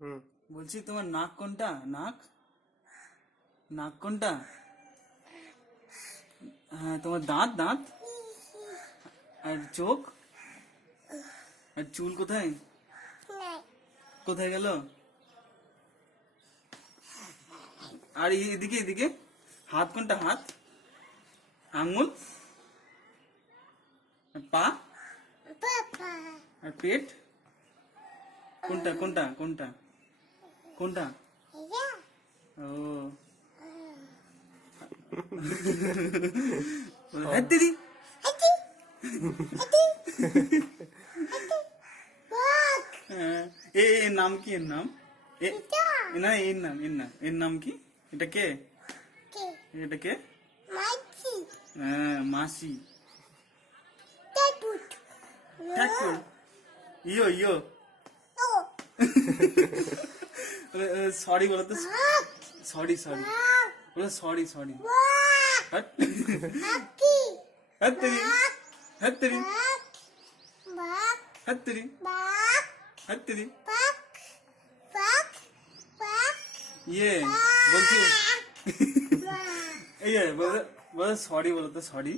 বলছি তোমার নাক কোনটা? নাক নাক কোনটা? হ্যাঁ, তোমার দাঁত দাঁত আর চোখ আর চুল কোথায় কোথায় গেল? আর এদিকে এদিকে হাত কোনটা? হাত আঙ্গুল আর পা আর পেট কোনটা কোনটা কোনটা কোনটা? ও দিদি এর নাম কি? এর নাম না, এর নাম এর নাম কি? এটা কে? এটা কে? হ্যাঁ, মাসি। ইয়ো ইয়ো সরি বলো তো। সরি সরি বলো। Sorry sorry. হত্তরি হত্তরি হত্তরি হত্তরি ইয়ে বলছি ইয়ে বলো। সরি বলো তো। সরি